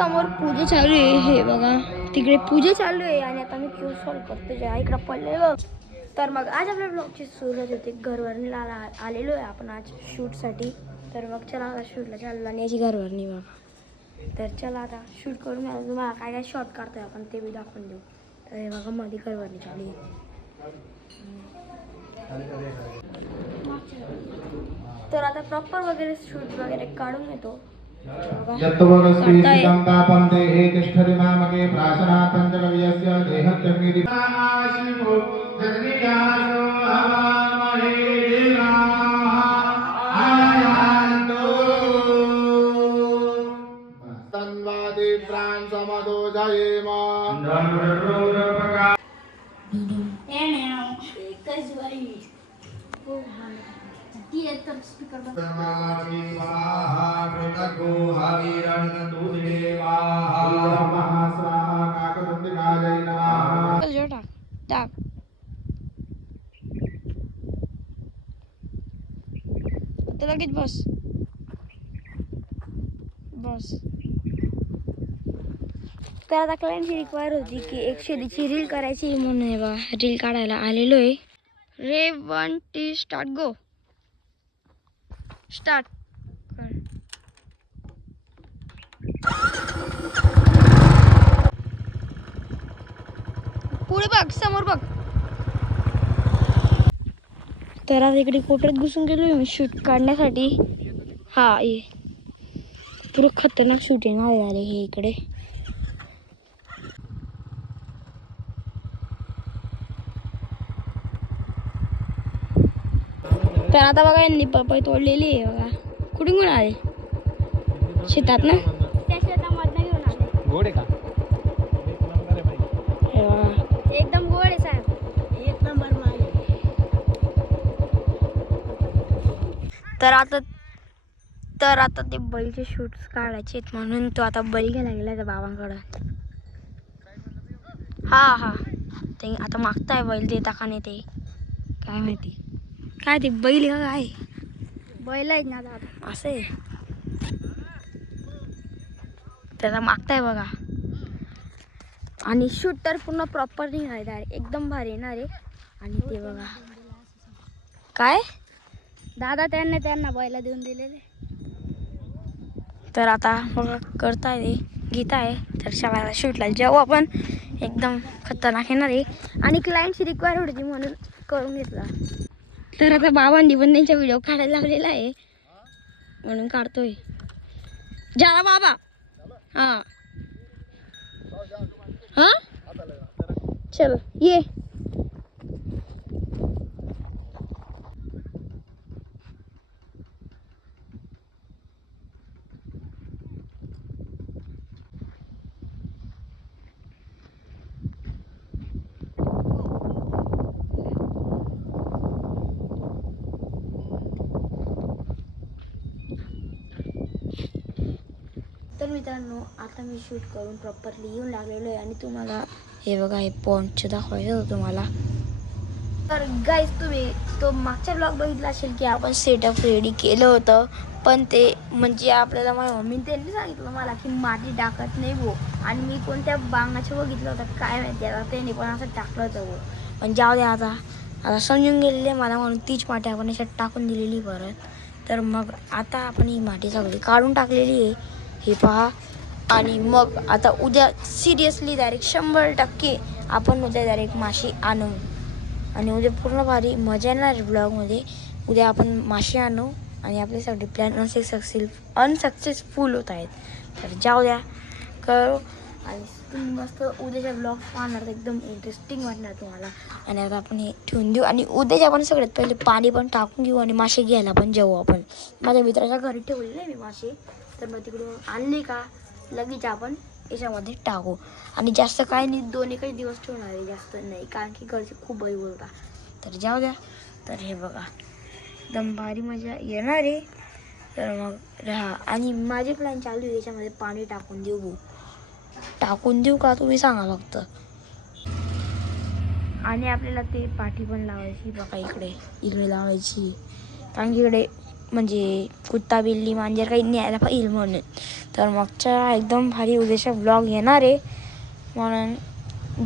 समोर पूजा चालू आहे. हे बघा तिकडे पूजा चालू आहे आणि आता मी क्यू सॉल्व करतो जे इकडं पडले बघ. तर मग आज आपल्या ब्लॉगची सुरुवात होते. घरवरणीला आलेलो आहे आपण आज शूटसाठी. तर मग चला आता शूटला चाललो आणि याची घरवरणी बघा. तर चला आता शूट करून घ्या. तुम्हाला काय काय शॉट काढतोय आपण ते बी दाखवून देऊ. तर हे बघा मध्ये घरवरणी चालू आहे. तर आता प्रॉपर वगैरे शूट वगैरे काढून येतो. लगेच बस बस. तर आता क्लायंटची रिक्वायर होती की एक शेरीची रील करायची म्हणून हे बा रील काढायला आलेलो आहे. रे 1 2 स्टार्ट गो स्टार्ट. पुढे बघ समोर बघ. तर आता इकडे कोपऱ्यात घुसून गेलो मी शूट काढण्यासाठी. हा ये पुरं खतरनाक शूटिंग आले हे इकडे. तर आता बघा यांनी पपई तोडलेली आहे बघा. कुठून घेऊन आले? शेतात ना. त्या शेतामधनं घेऊन आले. गोड आहे का? एकदम गोड आहे साहेब. एक नंबर माल. तर आता ते बैलचे शूट्स काढायचे आहेत म्हणून तो आता बैल घ्यायला गेला त्या बाबांकडं. हा ते आता मागताय बैल देता का नाही ते काय माहिती. काय ते बैल का काय? बैल आहेत ना दादा असं आहे. त्याला मागताय बघा. आणि शूट तर पूर्ण प्रॉपर निघाले डायरेक्ट एकदम भारी येणार आहे. आणि ते बघा काय दादा त्यांना बैला देऊन दिलेले. तर आता बघा करताय ते घेताय. तर शाळेला शूटला जाऊ आपण. एकदम खतरनाक येणार आहे आणि क्लायंटची रिक्वायर होती म्हणून करून घेतला. तर आता बाबांनी पण त्यांच्या व्हिडिओ काढायला लावलेला आहे म्हणून काढतोय. झाला बाबा. हा हा चल ये. तर मित्रांनो आता मी शूट करून प्रॉपरली येऊन लागलेलो आहे आणि तुम्हाला हे बघा हे पॉइंटचे दाखवायचं होतं तुम्हाला. तर गाईज तुम्ही तो मागचा ब्लॉग बघितला असेल की आपण सेटअप रेडी केलं होतं. पण ते म्हणजे आपल्याला माझ्या मम्मीने त्यांनी सांगितलं मला की माती टाकत नाही भो. आणि मी कोणत्या बांगाचं बघितलं होतं काय माहिती. आता त्यांनी पण असं टाकलं होतं भो. पण जाऊ द्या आता समजून गेलेले मला म्हणून तीच माती आपण याच्यात टाकून दिलेली परत. तर मग आता आपण ही माती सगळी काढून टाकलेली आहे हे पहा. आणि मग आता उद्या सिरियसली डायरेक्ट 100% आपण उद्या डायरेक्ट माशी आणू. आणि उद्या पूर्ण भारी मजा येणार ब्लॉगमध्ये. उद्या आपण मासे आणू आणि आपले सगळे प्लॅन अनसक्सेसफुल होत आहेत. तर जाऊ द्या करू. आणि तुम्ही मस्त उद्याच्या ब्लॉग पाहणार तर एकदम इंटरेस्टिंग वाटणार तुम्हाला. आणि आता आपण हे ठेवून देऊ आणि उद्याच्या आपण सगळ्यात पहिले पाणी पण टाकून घेऊ आणि मासे घ्यायला पण जाऊ आपण. माझ्या मित्राच्या घरी ठेवले नाही मी मासे. तर मग तिकडून आणले का लगेच आपण याच्यामध्ये टाकू. आणि जास्त काय नाही 2-1 दिवस ठेवणार आहे जास्त नाही कारण की घरचे खूप बैल बोलता. तर जाऊ द्या. तर हे बघा एकदम भारी मजा येणार आहे. तर मग राहा. आणि माझे प्लॅन चालू आहे याच्यामध्ये पाणी टाकून देऊ का तुम्ही सांगा फक्त. आणि आपल्याला ते पाठी पण लावायची बघा इकडे लावायची कारण की इकडे म्हणजे कुत्ता बिल्ली मांजर काही न्यायला पाहिजे म्हणून. तर मागच्या एकदम भारी उद्याचा ब्लॉग येणार आहे, म्हणून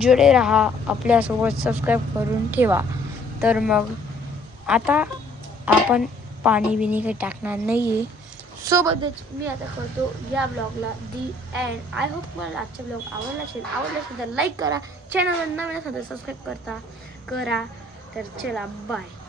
जुडे राहा, आपल्यासोबत सबस्क्राईब करून ठेवा. तर मग आता आपण पाणी बिणी काही टाकणार नाही आहे. सोबतच मी आता करतो या ब्लॉगला दी एंड. आय होप तुम्हाला आजचा ब्लॉग आवडला असेल तर लाईक करा, चॅनलवर नवीन असेल तर सबस्क्राईब करा. तर चला बाय.